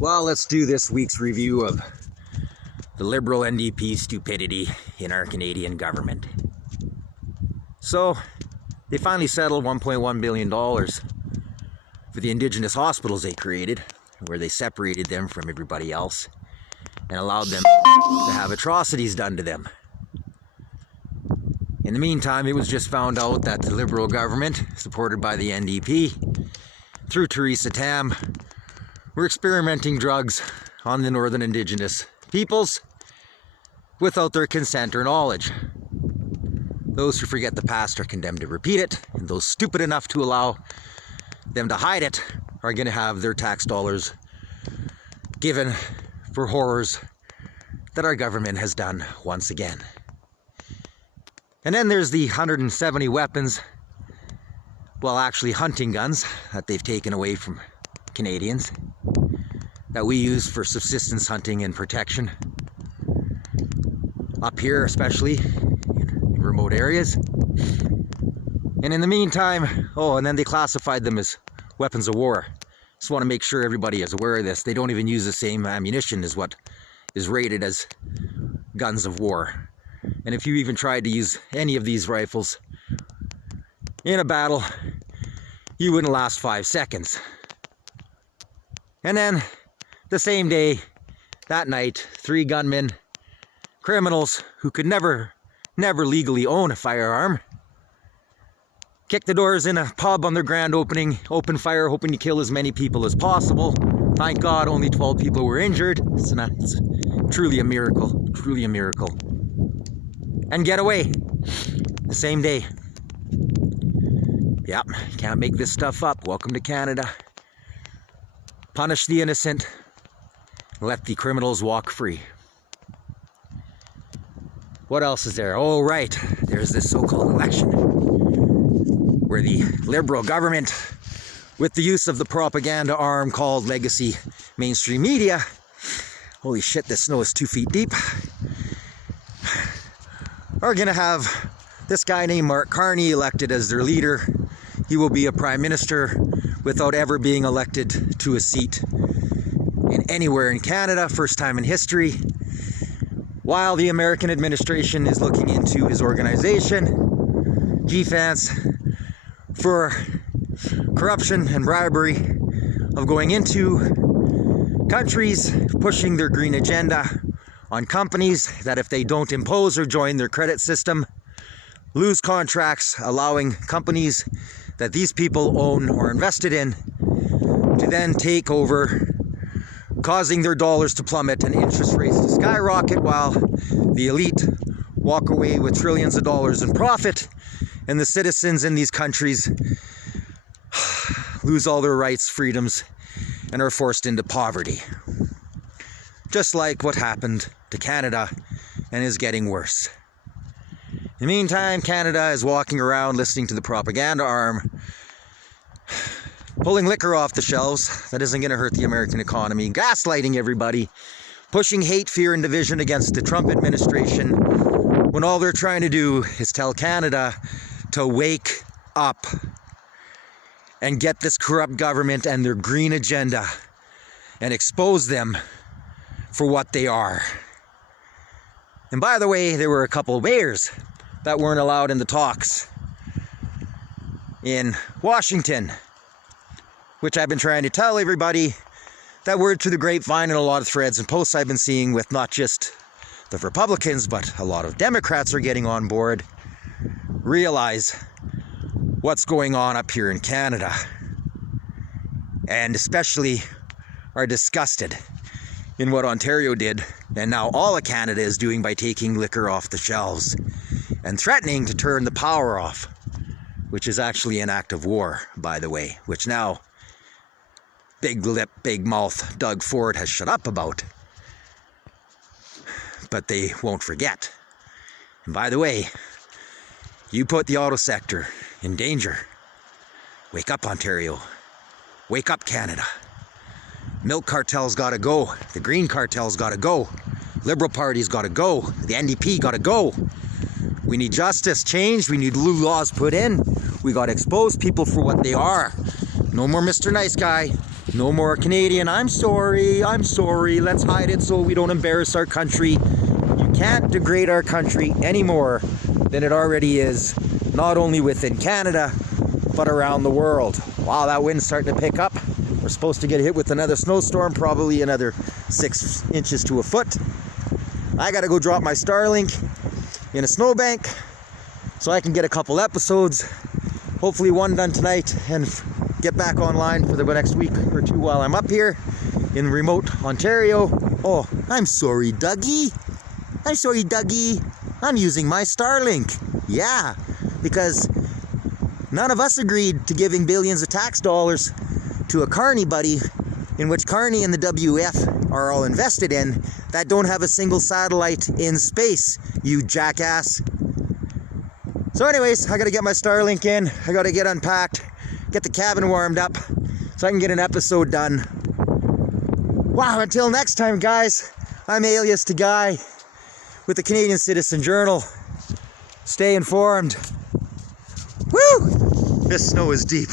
Well, let's do this week's review of the Liberal NDP stupidity in our Canadian government. So, they finally settled $1.1 billion for the Indigenous hospitals they created, where they separated them from everybody else and allowed them to have atrocities done to them. In the meantime, it was just found out that the Liberal government, supported by the NDP, through Theresa Tam, were experimenting drugs on the Northern Indigenous peoples without their consent or knowledge. Those who forget the past are condemned to repeat it, and those stupid enough to allow them to hide it are going to have their tax dollars given for horrors that our government has done once again. And then there's the 170 weapons, well, actually hunting guns, that they've taken away from Canadians that we use for subsistence hunting and protection up here, especially in remote areas. And in the meantime, and then they classified them as weapons of war. Just want to make sure everybody is aware of this. They don't even use the same ammunition as what is rated as guns of war. And if you even tried to use any of these rifles in a battle, you wouldn't last 5 seconds. And then the same day, that night, 3 gunmen, criminals who could never legally own a firearm, kicked the doors in a pub on their grand opening, opened fire, hoping to kill as many people as possible. Thank God only 12 people were injured. It's truly a miracle, truly a miracle. And get away the same day. Yep, can't make this stuff up. Welcome to Canada. Punish the innocent, let the criminals walk free. What else is there? Oh, right, there's this so-called election where the Liberal government, with the use of the propaganda arm called legacy mainstream media, holy shit, this snow is 2 feet deep, are gonna have this guy named Mark Carney elected as their leader. He will be a prime minister without ever being elected to a seat in anywhere in Canada, first time in history, while the American administration is looking into his organization, GFANS, for corruption and bribery of going into countries, pushing their green agenda on companies that if they don't impose or join their credit system, lose contracts, allowing companies that these people own or invested in to then take over, causing their dollars to plummet and interest rates to skyrocket, while the elite walk away with trillions of dollars in profit, and the citizens in these countries lose all their rights, freedoms, and are forced into poverty. Just like what happened to Canada and is getting worse. In the meantime, Canada is walking around listening to the propaganda arm, pulling liquor off the shelves that isn't going to hurt the American economy, gaslighting everybody, pushing hate, fear, and division against the Trump administration, when all they're trying to do is tell Canada to wake up and get this corrupt government and their green agenda and expose them for what they are. And by the way, there were a couple of mayors that weren't allowed in the talks in Washington, which I've been trying to tell everybody, that word through the grapevine and a lot of threads and posts I've been seeing with not just the Republicans, but a lot of Democrats are getting on board, realize what's going on up here in Canada, and especially are disgusted in what Ontario did, and now all of Canada is doing by taking liquor off the shelves and threatening to turn the power off, which is actually an act of war, by the way, which now big lip, big mouth Doug Ford has shut up about. But they won't forget. And by the way, you put the auto sector in danger. Wake up, Ontario. Wake up, Canada. Milk cartel's gotta go. The green cartel's gotta go. Liberal Party's gotta go. The NDP gotta go. We need justice changed. We need new laws put in. We gotta expose people for what they are. No more Mr. Nice Guy. No more Canadian, I'm sorry, let's hide it so we don't embarrass our country. You can't degrade our country any more than it already is, not only within Canada, but around the world. Wow, that wind's starting to pick up. We're supposed to get hit with another snowstorm, probably another 6 inches to a foot. I gotta go drop my Starlink in a snowbank so I can get a couple episodes, hopefully one done tonight, and get back online for the next week or two while I'm up here in remote Ontario. Oh, I'm sorry, Dougie. I'm using my Starlink. Yeah, because none of us agreed to giving billions of tax dollars to a Carney buddy, in which Carney and the WF are all invested in, that don't have a single satellite in space, you jackass. So anyways, I gotta get my Starlink in, I gotta get unpacked, get the cabin warmed up, so I can get an episode done. Wow, until next time, guys, I'm Alias to Guy with the Canadian Citizen Journal. Stay informed. Woo! This snow is deep.